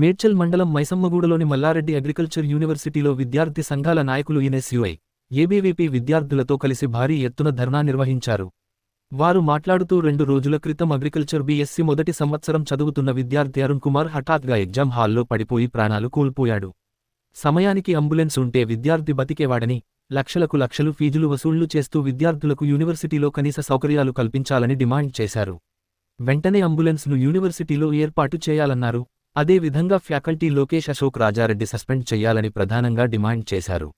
మేడ్చల్ మండలం మైసమ్మగూడలోని మల్లారెడ్డి అగ్రికల్చర్ యూనివర్సిటీలో విద్యార్థి సంఘాల నాయకులు ఎన్ఎస్యుఐ, ఏబీవీపీ విద్యార్థులతో కలిసి భారీ ఎత్తున ధర్నా నిర్వహించారు. వారు మాట్లాడుతూ 2 రోజుల క్రితం అగ్రికల్చర్ బీఎస్సీ మొదటి సంవత్సరం చదువుతున్న విద్యార్థి అరుణ్ కుమార్ హఠాత్గా ఎగ్జామ్ హాల్లో పడిపోయి ప్రాణాలు కోల్పోయాడు. సమయానికి అంబులెన్స్ ఉంటే విద్యార్థి బతికేవాడని, లక్షలకు లక్షలు ఫీజులు వసూళ్లు చేస్తూ విద్యార్థులకు యూనివర్సిటీలో కనీస సౌకర్యాలు కల్పించాలని డిమాండ్ చేశారు. వెంటనే అంబులెన్స్ను యూనివర్సిటీలో ఏర్పాటు చేయాలన్నారు. అదే విధంగా ఫ్యాకల్టీ లోకేష్ అశోక్ రాజారెడ్డి సస్పెండ్ చేయాలని ప్రధానంగా డిమాండ్ చేశారు.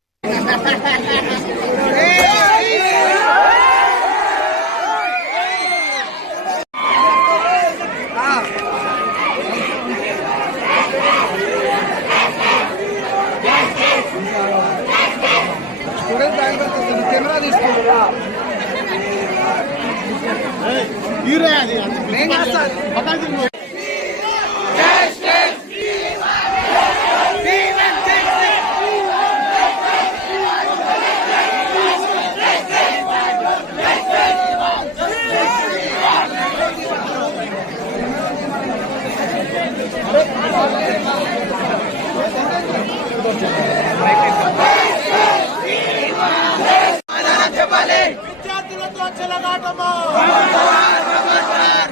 విద్యార్థులతో చెలగాటమా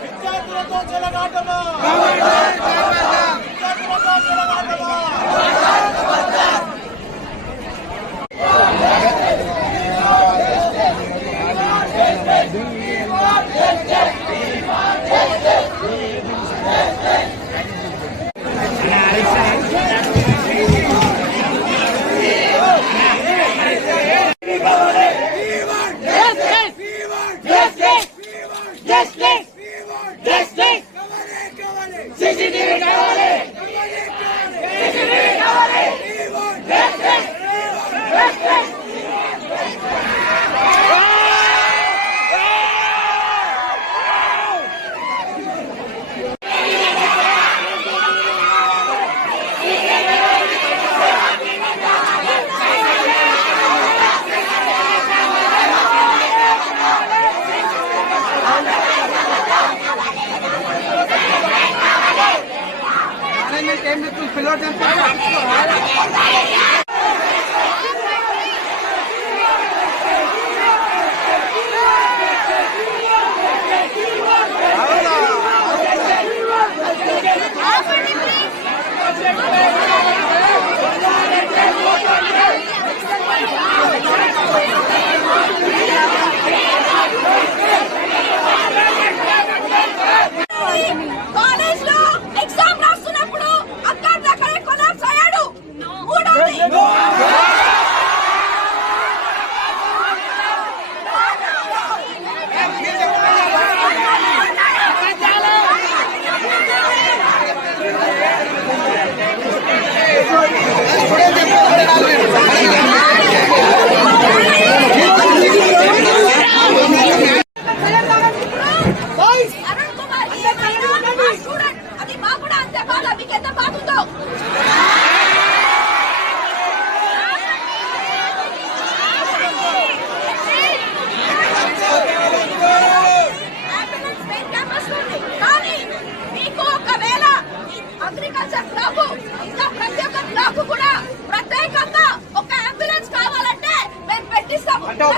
విద్యార్థులతో చెలగాటమా విద్యార్థులతో చెలగాటమా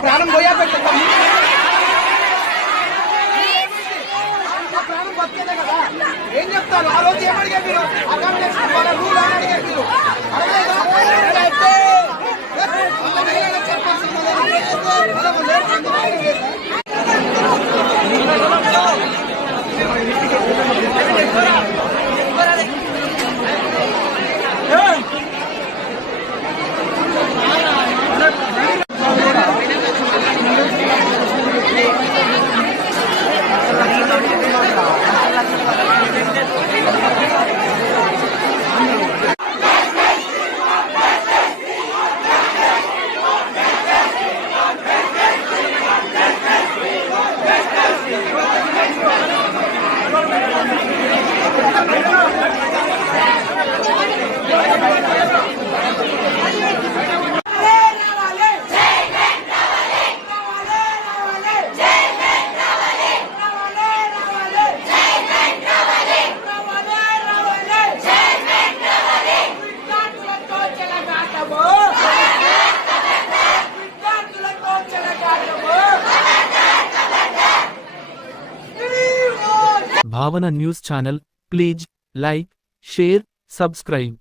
ప్రాణం పోయా పెట్టాం ప్రాణం బతికేదే కదా. ఏం చెప్తాను ఆ రోజు ఏమడిగారు మీరు అకామిడేషన్ వాళ్ళ రూల్ అని అడిగారు మీరు భావన news channel please like share subscribe